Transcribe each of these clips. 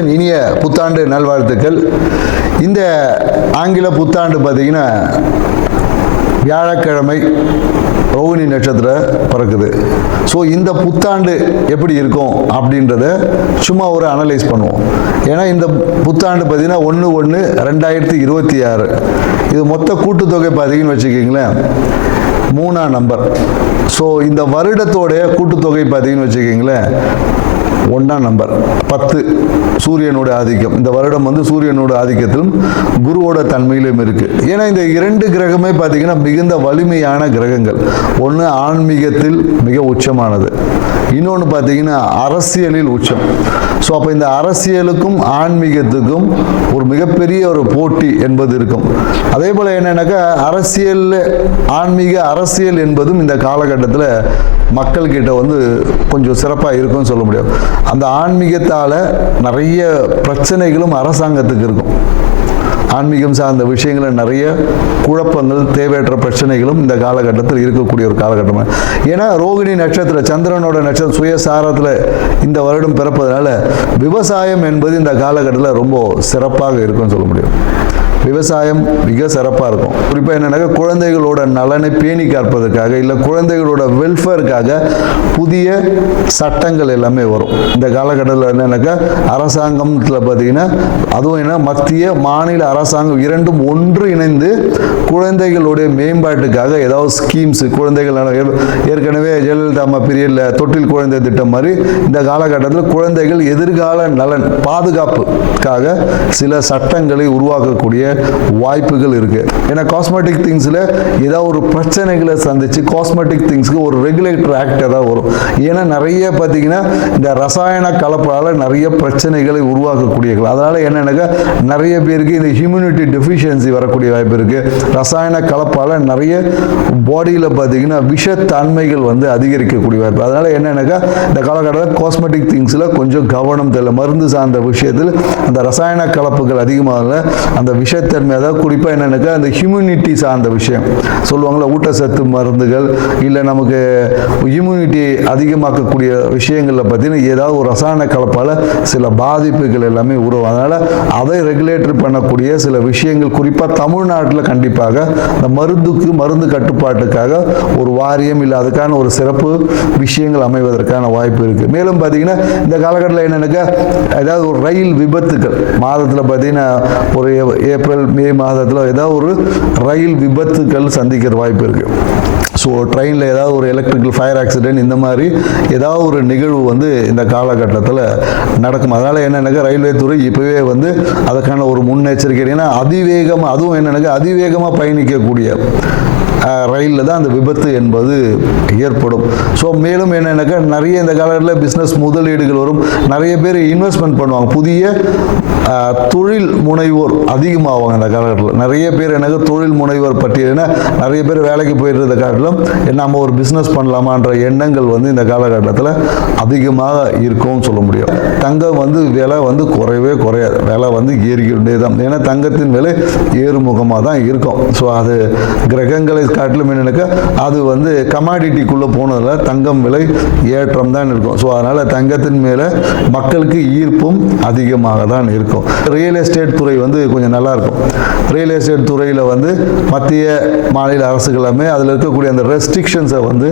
அனைவருக்கும் இனிய புத்தாண்டு நல்வாழ்த்துக்கள். இந்த ஆங்கில புத்தாண்டு பார்த்தீங்கன்னா வியாழக்கிழமை ரோகிணி நட்சத்திரம் பிறக்குது. ஸோ இந்த புத்தாண்டு எப்படி இருக்கும் அப்படின்றத சும்மா ஒரு அனலைஸ் பண்ணுவோம். ஏன்னா இந்த புத்தாண்டு பார்த்தீங்கன்னா 1/1/2026 இது மொத்த கூட்டுத்தொகை பார்த்தீங்கன்னு வச்சுக்கிங்களேன் 3ஆம் நம்பர். ஸோ இந்த வருடத்தோடைய கூட்டுத்தொகை பார்த்தீங்கன்னு வச்சுக்கிங்களேன் 1ஆம் நம்பர் 10 சூரியனோட ஆதிக்கம். இந்த வருடம் வந்து சூரியனோட ஆதிக்கத்திலும் குருவோட தன்மையிலும் இருக்கு. ஏன்னா இந்த 2 கிரகமே பார்த்தீங்கன்னா மிகுந்த வலிமையான கிரகங்கள். ஒன்று ஆன்மீகத்தில் மிக உச்சமானது, இன்னொன்று பார்த்தீங்கன்னா அரசியலில் உச்சம். ஸோ அப்போ இந்த அரசியலுக்கும் ஆன்மீகத்துக்கும் ஒரு மிகப்பெரிய ஒரு போட்டி என்பது இருக்கும். அதே போல் என்னன்னாக்கா ஆன்மீக அரசியல் என்பதும் இந்த காலகட்டத்தில் மக்கள்கிட்ட வந்து கொஞ்சம் சிறப்பாக இருக்கும்னு சொல்ல முடியும். அந்த ஆன்மீகத்தால் நிறைய பிரச்சனைகளும் அரசாங்கத்துக்கு இருக்கும். ஆன்மீகம் சார்ந்த விஷயங்களில் நிறைய குழப்பங்கள், தேவையற்ற பிரச்சனைகளும் இந்த காலகட்டத்தில் இருக்கக்கூடிய ஒரு காலகட்டம். ஏன்னா ரோகிணி நட்சத்திரம், சந்திரனோட நட்சத்திரம் சுயசாரத்தில் இந்த வருடம் பிறப்பதனால விவசாயம் என்பது இந்த காலகட்டத்தில் ரொம்ப சிறப்பாக இருக்கும்னு சொல்ல முடியும். விவசாயம் மிக சிறப்பாக இருக்கும். குறிப்பாக என்னென்னாக்கா குழந்தைகளோட நலனை பேணி காப்பதற்காக இல்லை குழந்தைகளோட வெல்ஃபேருக்காக புதிய சட்டங்கள் எல்லாமே வரும். இந்த காலகட்டத்தில் என்னென்னாக்கா அரசாங்கத்தில் பார்த்தீங்கன்னா அதுவும் என்ன மத்திய மாநில அரசாங்கம் இரண்டும் ஒன்று இணைந்து குழந்தைகளுடைய மேம்பாட்டுக்காக ஏதாவது ஸ்கீம்ஸ், குழந்தைகள் ஏற்கனவே ஜெயலலிதா அம்மா பீரியடில் தொட்டில் குழந்தை திட்டம் மாதிரி இந்த காலகட்டத்தில் குழந்தைகள் எதிர்கால நலன் பாதுகாப்புக்காக சில சட்டங்களை உருவாக்கக்கூடிய வாய்ப்புகள் இருக்கு. ஏன்னா காஸ்மெட்டிக் திங்ஸ்ல ஏதாவது ஒரு பிரச்சனைகளை சந்திச்சு காஸ்மெட்டிக் திங்ஸ்க்கு ஒரு ரெகுலேட்டர் ஆக்ட் ஏதாவது வரும். ஏன்னா நிறைய பார்த்தீங்கன்னா இந்த ரசாயன கலப்பால நிறைய பிரச்சனைகளை உருவாக்கக்கூடியது. அதனால என்னன்னாக்கா நிறைய பேருக்கு இந்த ஹியூமினிட்டி டெஃபிஷியன்சி வரக்கூடிய வாய்ப்பு இருக்கு. ரசாயன கலப்பால நிறைய பாடியில் பார்த்தீங்கன்னா விஷத்தன்மைகள் வந்து அதிகரிக்கக்கூடிய வாய்ப்பு. அதனால என்னன்னாக்கா இந்த காலகட்டத்தில் காஸ்மெட்டிக் திங்ஸ்ல கொஞ்சம் கவனம் தேவை. மருந்து சார்ந்த விஷயத்தில் அந்த ரசாயன கலப்புகள் அதிகமாக அந்த விஷத்தன்மை, அதாவது குறிப்பாக என்னன்னாக்கா அந்த ஹியூமினிட்டி சார்ந்த விஷயம் சொல்லுவாங்களா, ஊட்டச்சத்து மருந்துகள் இல்லை நமக்கு இம்யூனிட்டி அதிகமாக்கக்கூடிய விஷயங்களில் பார்த்தீங்கன்னா ஏதாவது ஒரு ரசாயன கலப்பால் சில பாதிப்புகள் எல்லாமே உருவாகும். அதனால் அதை ரெகுலேட்டர் பண்ணக்கூடிய சில விஷயங்கள் குறிப்பாக தமிழ்நாட்டில் கண்டிப்பாக இந்த மருந்து கட்டுப்பாட்டுக்காக ஒரு வாரியம் இல்லை அதுக்கான ஒரு சிறப்பு விஷயங்கள் அமைவதற்கான வாய்ப்பு இருக்குது. மேலும் பார்த்தீங்கன்னா இந்த காலகட்டத்தில் என்னன்னாக்கா ஏதாவது ஒரு ரயில் விபத்துகள் மாதத்தில் பார்த்தீங்கன்னா ஒரு ஏப்ரல் மே மாதத்தில் ஏதாவது ஒரு ரயில் விபத்துக்கள் சந்திக்கிற வாய்ப்பு இருக்குது. ஸோ ட்ரெயினில் ஏதாவது ஒரு எலக்ட்ரிக்கல் ஃபயர் ஆக்சிடென்ட் இந்த மாதிரி ஏதாவது ஒரு நிகழ்வு வந்து இந்த காலகட்டத்தில் நடக்கும். அதனால் என்னென்னாக்கா ரயில்வே துறை இப்போவே வந்து அதுக்கான ஒரு முன்னெச்சரிக்கை. ஏன்னா அதுவும் என்னென்னாக்கா அதிவேகமாக பயணிக்கக்கூடிய ரயிலில் தான் அந்த விபத்து என்பது ஏற்படும். ஸோ மேலும் என்னென்னாக்கா நிறைய இந்த காலத்தில் பிஸ்னஸ் முதலீடுகள் வரும். நிறைய பேர் இன்வெஸ்ட்மெண்ட் பண்ணுவாங்க. புதிய தொழில் முனைவோர் அதிகமாவாங்க இந்த காலகட்டத்தில். நிறைய பேர் எனக்கு தொழில் முனைவோர் பட்டியல்னா நிறைய பேர் வேலைக்கு போயிட்டு இருந்த காலத்திலும் நம்ம ஒரு பிஸ்னஸ் பண்ணலாமான்ற எண்ணங்கள் வந்து இந்த காலகட்டத்தில் அதிகமாக இருக்கும்னு சொல்ல முடியும். தங்கம் வந்து விலை வந்து குறையவே குறையாது, விலை வந்து ஏறிக்கிட்டே தான். ஏன்னா தங்கத்தின் விலை ஏறுமுகமாக தான் இருக்கும். ஸோ அது கிரகங்களை காட்டிலும் என்னன்னாக்கா அது வந்து கமாடிட்டிக்குள்ளே போனதில் தங்கம் விலை ஏற்றம் தான் இருக்கும். ஸோ அதனால் தங்கத்தின் மேலே மக்களுக்கு ஈர்ப்பும் அதிகமாக தான் இருக்கும். ரியல் எஸ்டேட் துறை வந்து கொஞ்சம் நல்லா இருக்கும். ரியல் எஸ்டேட் துறையில் வந்து மத்திய மாநில அரசுகளுமே அதில் இருக்கக்கூடிய அந்த ரெஸ்ட்ரிக்ஷன்ஸை வந்து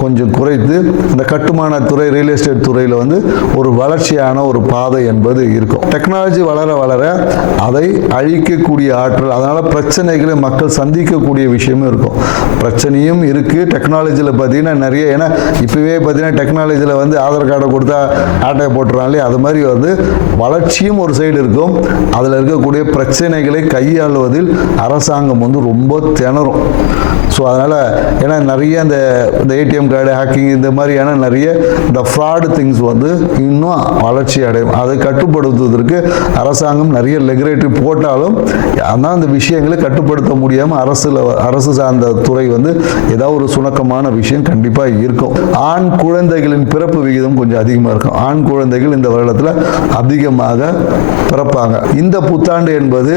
கொஞ்சம் குறைத்து இந்த கட்டுமான துறை ரியல் எஸ்டேட் துறையில் வந்து ஒரு வளர்ச்சியான ஒரு பாதை என்பது இருக்கும். டெக்னாலஜி வளர வளர அதை அழிக்கக்கூடிய ஆற்றல், அதனால் பிரச்சனைகளை மக்கள் சந்திக்கக்கூடிய விஷயமும் இருக்கும். பிரச்சனையும் இருக்குது டெக்னாலஜியில் பார்த்தீங்கன்னா நிறைய. ஏன்னா இப்போவே பார்த்தீங்கன்னா டெக்னாலஜியில் வந்து ஆதார் கார்டை கொடுத்தா ஆட்டையை போட்டுறாங்களே, அது மாதிரி வந்து வளர்ச்சியும் ஒரு சைடு இருக்கும். அதில் இருக்கக்கூடிய பிரச்சனைகளை கையாளுவதில் அரசாங்கம் வந்து ரொம்ப திணறும். ஸோ அதனால் ஏன்னா நிறைய இந்த ஏடிஎம் கார்டு ஹேக்கிங் இந்த மாதிரியான நிறைய இந்த ஃப்ராடு திங்ஸ் வந்து இன்னும் வளர்ச்சி அடையும். அதை கட்டுப்படுத்துவதற்கு அரசாங்கம் நிறைய ரெகுலேட்டரி போட்டாலும் ஆனால் அந்த விஷயங்களை கட்டுப்படுத்த முடியாமல் அரசு சார்ந்த துறை வந்து ஏதாவது ஒரு சுணக்கமான விஷயம் கண்டிப்பாக இருக்கும். ஆண் குழந்தைகளின் பிறப்பு விகிதம் கொஞ்சம் அதிகமாக இருக்கும். ஆண் குழந்தைகள் இந்த வருடத்தில் அதிகமாக பிறப்பாங்க. இந்த புத்தாண்டு என்பது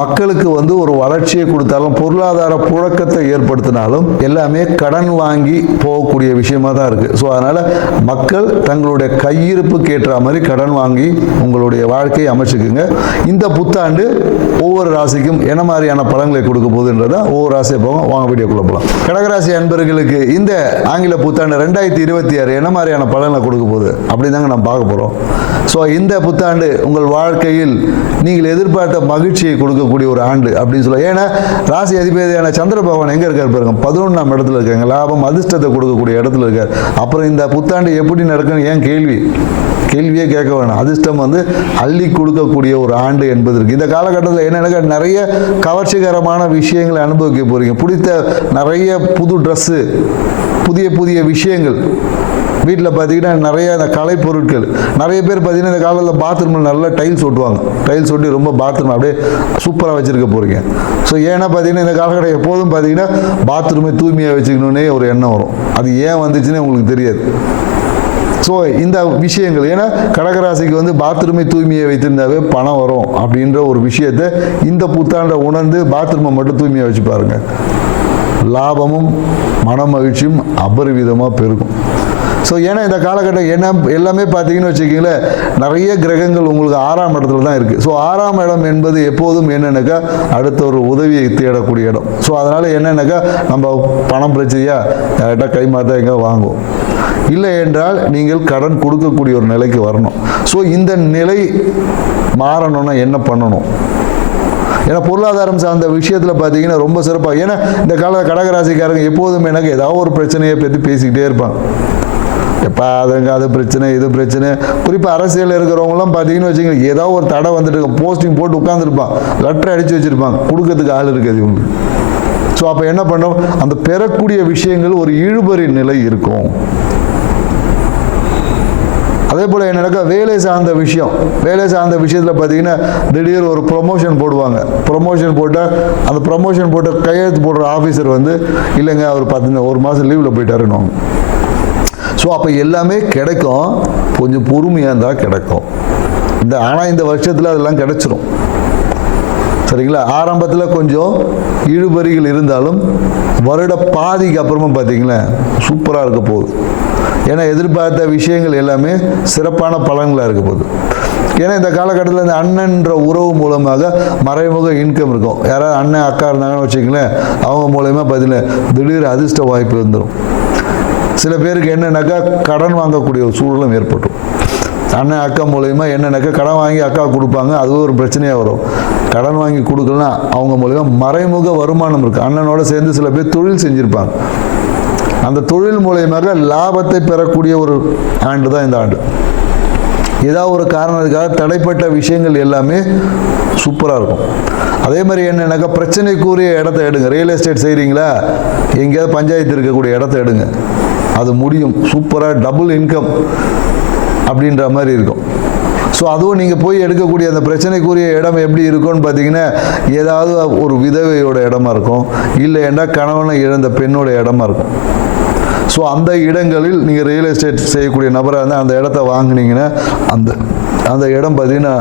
மக்களுக்கு வந்து ஒரு வளர்ச்சியை கொடுத்தாலும் பொருளாதார புழக்கத்தை ஏற்படுத்தினாலும் எல்லாமே கடன் வாங்கி போகக்கூடிய விஷயமா தான் இருக்கு. ஸோ அதனால மக்கள் தங்களுடைய கையிருப்புக்கு ஏற்ற மாதிரி கடன் வாங்கி உங்களுடைய வாழ்க்கையை அமைச்சுக்குங்க. இந்த புத்தாண்டு ஒவ்வொரு ராசிக்கும் என்ன மாதிரியான பலன்களை கொடுக்க போகுதுன்றத ஒவ்வொரு ராசியை போவோம். வாங்க வீடியோக்குள்ள போகலாம். கடகராசி அன்பர்களுக்கு இந்த ஆங்கில புத்தாண்டு 2026 என்ன மாதிரியான பலனை கொடுக்க போகுது அப்படிதாங்க நம்ம பார்க்க போறோம். ஸோ இந்த புத்தாண்டு உங்கள் வாழ்க்கையில் நீங்கள் எதிர்பார்த்த மகிழ்ச்சியை கொடுக்கக்கூடிய ஒரு ஆண்டு அப்படின்னு சொல்ல. ஏன்னா ராசி அதிபதியான சந்திர பகவான் எங்க இருக்காரு பாருங்க, 11ஆம் இடத்துல இருக்காங்க. லாபம் அதிர்ஷ்டத்தை கொடுக்கக்கூடிய இடத்துல இருக்காரு. அப்புறம் இந்த புத்தாண்டு எப்படி நடக்குன்னு ஏன் கேள்வியே கேட்க வேணாம். அதிர்ஷ்டம் வந்து அள்ளி கொடுக்கக்கூடிய ஒரு ஆண்டு என்பது இருக்கு. இந்த காலகட்டத்தில் என்ன நிறைய கவர்ச்சிகரமான விஷயங்களை அனுபவிக்க போறீங்க. பிடித்த நிறைய புது ட்ரெஸ்ஸு, புதிய விஷயங்கள் வீட்டில் பார்த்தீங்கன்னா நிறைய இந்த கலை பொருட்கள். நிறைய பேர் பார்த்தீங்கன்னா இந்த காலத்தில் பாத்ரூமில் நல்லா டைல்ஸ் ஒட்டுவாங்க. டைல்ஸ் ஒட்டி ரொம்ப பாத்ரூம் அப்படியே சூப்பராக வச்சுருக்க போகிறீங்க. ஸோ ஏன்னா பார்த்தீங்கன்னா இந்த காலகட்டம் எப்போதும் பார்த்தீங்கன்னா பாத்ரூமை தூய்மையாக வச்சுக்கணுன்னே ஒரு எண்ணம் வரும். அது ஏன் வந்துச்சுன்னு உங்களுக்கு தெரியாது. ஸோ இந்த விஷயங்கள் ஏன்னா கடகராசிக்கு வந்து பாத்ரூமை தூய்மையை வைத்திருந்தாவே பணம் வரும் அப்படின்ற ஒரு விஷயத்தை இந்த புத்தாண்டை உணர்ந்து பாத்ரூமை மட்டும் தூய்மையாக வச்சு பாருங்க. லாபமும் மன மகிழ்ச்சியும் அபரிவிதமாக பெருகும். ஸோ ஏன்னா இந்த காலகட்டம் என்ன எல்லாமே பார்த்தீங்கன்னு வச்சுக்கிங்களேன், நிறைய கிரகங்கள் உங்களுக்கு 6ஆம் இடத்துல தான் இருக்குது. ஸோ 6ஆம் இடம் என்பது எப்போதும் என்னென்னாக்கா அடுத்த ஒரு உதவியை தேடக்கூடிய இடம். ஸோ அதனால் என்னென்னாக்கா நம்ம பணம் பிரச்சனையா யார்கிட்ட கை மாற்ற எங்கே வாங்குவோம், இல்லை என்றால் நீங்கள் கடன் கொடுக்கக்கூடிய ஒரு நிலைக்கு வரணும். ஸோ இந்த நிலை மாறணும்னா என்ன பண்ணணும்? ஏன்னா பொருளாதாரம் சார்ந்த விஷயத்தில் பார்த்தீங்கன்னா ரொம்ப சிறப்பாக. ஏன்னா இந்த கால கடகராசிக்காரங்க எப்போதும் எனக்கு ஏதாவது ஒரு பிரச்சனையை பற்றி பேசிக்கிட்டே இருப்பாங்க. எப்போ அது பிரச்சனை இது பிரச்சனை. குறிப்பாக அரசியலில் இருக்கிறவங்களாம் பார்த்தீங்கன்னு வச்சுக்கோங்க, ஏதாவது ஒரு தடை வந்துட்டு போஸ்டிங் போட்டு உட்காந்துருப்பான், லெட்டர் அடித்து வச்சுருப்பாங்க, கொடுக்கறதுக்கு ஆள் இருக்காது இவங்களுக்கு. ஸோ அப்போ என்ன பண்ணோம், அந்த பெறக்கூடிய விஷயங்கள் ஒரு இழுபறி நிலை இருக்கும். அதே போல் என்னக்கா வேலை சார்ந்த விஷயத்தில் பார்த்தீங்கன்னா திடீர் ஒரு ப்ரொமோஷன் போடுவாங்க. ப்ரொமோஷன் போட்டால் அந்த ப்ரொமோஷன் போட்ட கையெழுத்து போடுற ஆஃபீஸர் வந்து இல்லைங்க அவர் பார்த்தீங்கன்னா 1 மாதம் லீவில் போயிட்டாருன்னு. ஸோ அப்போ எல்லாமே கிடைக்கும், கொஞ்சம் பொறுமையாக இருந்தால் கிடைக்கும். ஆனால் இந்த வருஷத்தில் அதெல்லாம் கிடைச்சிரும். சரிங்களா? ஆரம்பத்தில் கொஞ்சம் இழுபறிகள் இருந்தாலும் வருட பாதிக்கு அப்புறமா பார்த்தீங்களா சூப்பராக இருக்க போகுது. ஏன்னா எதிர்பார்த்த விஷயங்கள் எல்லாமே சிறப்பான பலன்களாக இருக்க போகுது. ஏன்னா இந்த காலகட்டத்தில் இந்த அண்ணன்ற உறவு மூலமாக மறைமுக இன்கம் இருக்கும். யாராவது அண்ணன் அக்கா இருந்தாங்கன்னு வச்சுக்கங்களேன், அவங்க மூலயமா பார்த்தீங்கன்னா திடீர் அதிர்ஷ்ட வாய்ப்பு வந்துடும். சில பேருக்கு என்னன்னாக்கா கடன் வாங்கக்கூடிய ஒரு சூழலும் ஏற்பட்டும். அண்ணன் அக்கா மூலயமா என்னன்னாக்கா கடன் வாங்கி அக்கா கொடுப்பாங்க, அதுவும் ஒரு பிரச்சனையாக வரும். கடன் வாங்கி கொடுக்கலன்னா அவங்க மூலயமா மறைமுக வருமானம் இருக்குது. அண்ணனோட சேர்ந்து சில பேர் தொழில் செஞ்சுருப்பாங்க. அந்த தொழில் மூலயமாக லாபத்தை பெறக்கூடிய ஒரு ஆண்டு தான் இந்த ஆண்டு. ஏதாவது ஒரு காரணத்துக்காக தடைப்பட்ட விஷயங்கள் எல்லாமே சூப்பராக இருக்கும். அதே மாதிரி என்னன்னாக்கா பிரச்சனைக்குரிய இடத்த எடுங்க. ரியல் எஸ்டேட் செய்கிறீங்களா, எங்கேயாவது பஞ்சாயத்து இருக்கக்கூடிய இடத்த எடுங்க, அது முடியும். சூப்பராக டபுள் இன்கம் அப்படின்ற மாதிரி இருக்கும். ஸோ அதுவும் நீங்கள் போய் எடுக்கக்கூடிய அந்த பிரச்சனைக்குரிய இடம் எப்படி இருக்கும்னு பார்த்தீங்கன்னா ஏதாவது ஒரு விதவையோட இடமா இருக்கும், இல்லை என்றால் கணவனை இழந்த பெண்ணோட இடமா இருக்கும். ஸோ அந்த இடங்களில் நீங்கள் ரியல் எஸ்டேட் செய்யக்கூடிய நபராக இருந்தால் அந்த இடத்த வாங்கினீங்கன்னா அந்த இடம் பார்த்தீங்கன்னா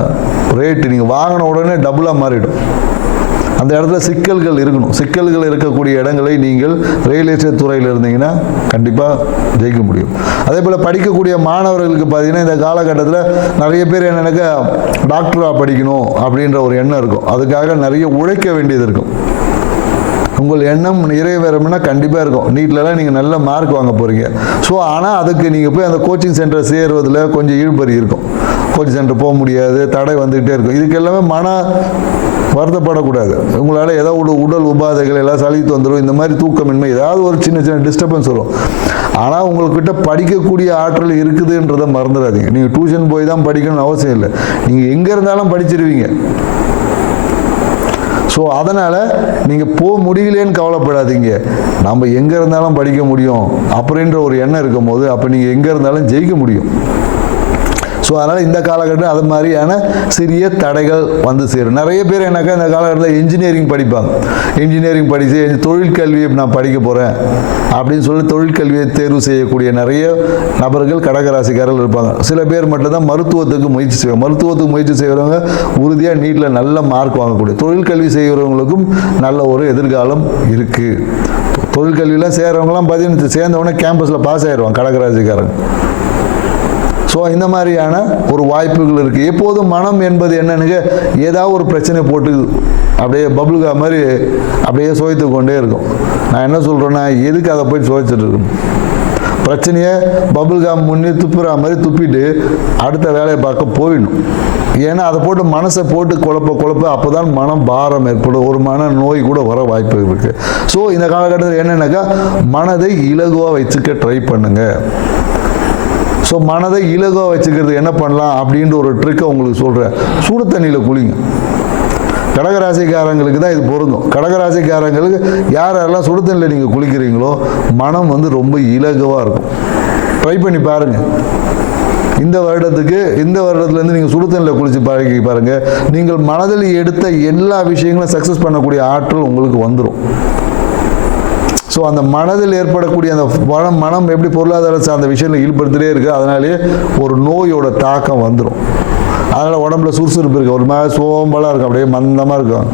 ரேட்டு நீங்கள் வாங்கின உடனே டபுளாக மாறிடும். அந்த இடத்துல சிக்கல்கள் இருக்கணும். சிக்கல்கள் இருக்கக்கூடிய இடங்களை நீங்கள் ரியல் எஸ்டேட் துறையில் இருந்தீங்கன்னா கண்டிப்பாக ஜெயிக்க முடியும். அதே போல் படிக்கக்கூடிய மாணவர்களுக்கு பார்த்தீங்கன்னா இந்த காலகட்டத்தில் நிறைய பேர் என்னன்னாக்கா டாக்டராக படிக்கணும் அப்படின்ற ஒரு எண்ணம் இருக்கும். அதுக்காக நிறைய உழைக்க வேண்டியது இருக்கும். உங்கள் எண்ணம் நிறைவேறும்னா கண்டிப்பாக இருக்கும். நீட்லலாம் நீங்கள் நல்ல மார்க் வாங்க போகிறீங்க. ஸோ ஆனால் அதுக்கு நீங்கள் போய் அந்த கோச்சிங் சென்டர் சேருவதில் கொஞ்சம் இழுபறி இருக்கும். கோச்சிங் சென்டர் போக முடியாது, தடை வந்துக்கிட்டே இருக்கும். இதுக்கு எல்லாமே மன வருத்தப்படக்கூடாது. உங்களால் ஏதாவது உடல் உபாதைகள் எல்லாம் சளி தொந்தரவு, இந்த மாதிரி தூக்கமின்மை, ஏதாவது ஒரு சின்ன டிஸ்டர்பன்ஸ் வரும். ஆனால் உங்கள்கிட்ட படிக்கக்கூடிய ஆற்றல் இருக்குதுன்றதை மறந்துடாதீங்க. நீங்கள் டியூஷன் போய் தான் படிக்கணும்னு அவசியம் இல்லை. நீங்கள் எங்கே இருந்தாலும் படிச்சிருவீங்க. ஸோ அதனால் நீங்கள் போக முடியலேன்னு கவலைப்படாதீங்க. நம்ம எங்கே இருந்தாலும் படிக்க முடியும் அப்படின்ற ஒரு எண்ணம் இருக்கும் போது அப்போ நீங்கள் எங்கே இருந்தாலும் ஜெயிக்க முடியும். ஸோ ஸோ அதனால் இந்த காலகட்டம் அது மாதிரியான சிறிய தடைகள் வந்து சேரும். நிறைய பேர் என்னக்கா இந்த காலகட்டத்தில் இன்ஜினியரிங் படிப்பாங்க. இன்ஜினியரிங் படித்து தொழிற்கல்வியை நான் படிக்க போகிறேன் அப்படின்னு சொல்லி தொழிற்கல்வியை தேர்வு செய்யக்கூடிய நிறைய நபர்கள் கடகராசிக்காரர்கள் இருப்பாங்க. சில பேர் மட்டும்தான் மருத்துவத்துக்கு முயற்சி செய்வாங்க. மருத்துவத்துக்கு முயற்சி செய்கிறவங்க உறுதியாக நீட்டில் நல்ல மார்க் வாங்கக்கூடிய, தொழிற்கல்வி செய்கிறவங்களுக்கும் நல்ல ஒரு எதிர்காலம் இருக்குது. தொழிற்கல்வியெலாம் சேர்றவங்களாம் பார்த்தீங்கன்னா சேர்ந்தவொடனே கேம்பஸில் பாஸ் ஆகிடுவாங்க கடகராசிக்காரங்க. ஸோ இந்த மாதிரியான ஒரு வாய்ப்புகள் இருக்குது. எப்போதும் மனம் என்பது என்னன்னு, ஏதாவது ஒரு பிரச்சனை போட்டு அப்படியே பபுள்கா மாதிரி அப்படியே சுவைத்து கொண்டே இருக்கும். நான் என்ன சொல்கிறேன்னா, எதுக்கு அதை போய் சுவைச்சிட்டு இருக்கணும்? பிரச்சனையை பபுள்காம் முன்னே துப்புற மாதிரி துப்பிட்டு அடுத்த வேலையை பார்க்க போயிடணும். ஏன்னா அதை போட்டு மனசை போட்டு குழப்ப அப்போ தான் மனம் பாரம் ஏற்படும், ஒரு மன நோய் கூட வர வாய்ப்பு இருக்குது. ஸோ இந்த காலகட்டத்தில் என்னென்னாக்கா, மனதை இலகுவாக வச்சுக்க ட்ரை பண்ணுங்க. ஸோ மனதை இலகுவாக வச்சுக்கிறது என்ன பண்ணலாம் அப்படின்ற ஒரு ட்ரிக்கை உங்களுக்கு சொல்கிறேன். சுடு தண்ணியில் குளிங்க. கடகராசிக்காரங்களுக்கு தான் இது பொருந்தும். கடகராசிக்காரங்களுக்கு யாரெல்லாம் சுடு தண்ணியில் நீங்கள் குளிக்கிறீங்களோ மனம் வந்து ரொம்ப இலகுவாக இருக்கும். ட்ரை பண்ணி பாருங்கள். இந்த வருடத்துலேருந்து நீங்கள் சுடு தண்ணியில் குளித்து பழகி பாருங்கள். நீங்கள் மனதில் எடுத்த எல்லா விஷயங்களும் சக்ஸஸ் பண்ணக்கூடிய ஆற்றல் உங்களுக்கு வந்துடும். ஸோ அந்த மனதில் ஏற்படக்கூடிய அந்த மனம் எப்படி பொருளாதார சார்ந்த விஷயத்தில் ஈடுபடுத்திட்டே இருக்குது, அதனாலேயே ஒரு நோயோட தாக்கம் வந்துடும். அதனால் உடம்புல சுறுசுறுப்பு இருக்குது, ஒரு மாதிரி சோம்பலாக இருக்கும், அப்படியே மந்தமாக இருக்கும்.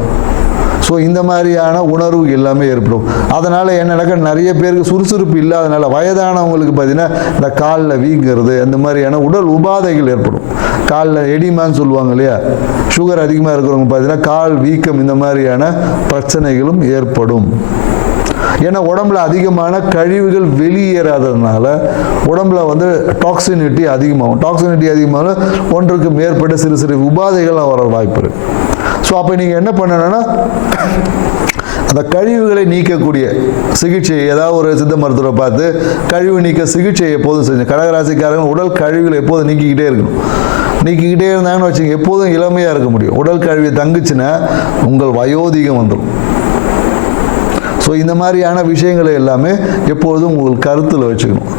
ஸோ இந்த மாதிரியான உணர்வு எல்லாமே ஏற்படும். அதனால் என்னன்னாக்கா, நிறைய பேருக்கு சுறுசுறுப்பு இல்லாதனால வயதானவங்களுக்கு பார்த்தீங்கன்னா இந்த காலில் வீங்கிறது, அந்த மாதிரியான உடல் உபாதைகள் ஏற்படும். காலில் எடிமான்னு சொல்லுவாங்க இல்லையா, சுகர் அதிகமாக இருக்கிறவங்க பார்த்தீங்கன்னா கால் வீக்கம், இந்த மாதிரியான பிரச்சனைகளும் ஏற்படும். ஏன்னா உடம்புல அதிகமான கழிவுகள் வெளியேறாததுனால உடம்புல வந்து டாக்ஸினிட்டி அதிகமாகும். டாக்ஸினிட்டி அதிகமாக ஒன்றுக்கு மேற்பட்ட சிறு உபாதைகள்லாம் வர வாய்ப்பு இருக்கு. ஸோ அப்போ நீங்கள் என்ன பண்ணணும்னா, அந்த கழிவுகளை நீக்கக்கூடிய சிகிச்சை, ஏதாவது ஒரு சித்த மருத்துவரை பார்த்து கழிவு நீக்க சிகிச்சை எப்போதும் செஞ்சு, கடகராசிக்காரங்க உடல் கழிவுகளை எப்போதும் நீக்கிக்கிட்டே இருக்கணும். நீக்கிக்கிட்டே இருந்தாங்கன்னு வச்சுங்க, எப்போதும் இளமையாக இருக்க முடியும். உடல் கழிவு தங்குச்சுன்னா உங்கள் வயோதிகம் வந்துடும். ஸோ இந்த மாதிரியான விஷயங்களை எல்லாமே எப்பொழுதும் உங்கள் கருத்தில் வச்சுக்கணும்.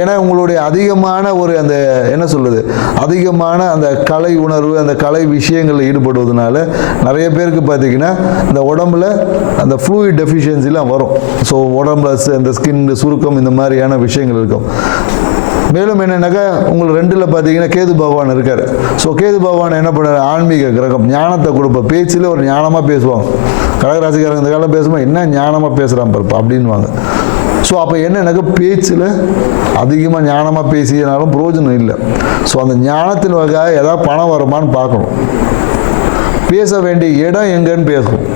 ஏன்னா உங்களுடைய அதிகமான ஒரு அந்த என்ன சொல்கிறது, அதிகமான அந்த கலை உணர்வு, அந்த கலை விஷயங்களில் ஈடுபடுவதனால நிறைய பேருக்கு பார்த்திங்கன்னா இந்த உடம்புல அந்த ஃப்ளூயிட் டெஃபிஷியன்சிலாம் வரும். ஸோ உடம்புல அந்த ஸ்கின் சுருக்கம், இந்த மாதிரியான விஷயங்கள் இருக்கும். மேலும் என்னென்னாக்கா, உங்களுக்கு 2ல் பார்த்தீங்கன்னா கேது பகவான் இருக்கார். ஸோ கேது பகவான் என்ன பண்ணுறாரு, ஆன்மீக கிரகம், ஞானத்தை கொடுப்ப, பேச்சில் ஒரு ஞானமாக பேசுவாங்க. கடகராசிக்காரங்க இந்த காலம் பேசும்போது என்ன ஞானமாக பேசுகிறான் பாருப்பா அப்படின்வாங்க. ஸோ அப்போ என்னென்னாக்கா, பேச்சில் அதிகமாக ஞானமாக பேசினாலும் பிரயோஜனம் இல்லை. ஸோ அந்த ஞானத்தின் வகையாக ஏதாவது பணம் வருமானு பார்க்கணும். பேச வேண்டிய இடம் எங்கன்னு பேசணும்.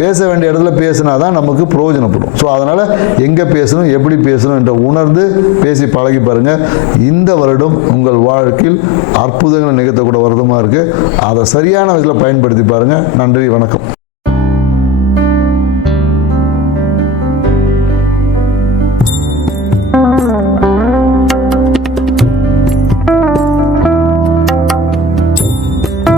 பேச வேண்டிய இடத்துல பேசினா தான் நமக்கு பிரயோஜனப்படும். ஸோ அதனால் எங்கே பேசணும், எப்படி பேசணும் என்ற உணர்ந்து பேசி பழகி பாருங்கள். இந்த வருடம் உங்கள் வாழ்க்கையில் அற்புதங்களை நிகழ்த்தக்கூட வருடமாக இருக்குது. அதை சரியான விதத்தில் பயன்படுத்தி பாருங்கள். நன்றி, வணக்கம்.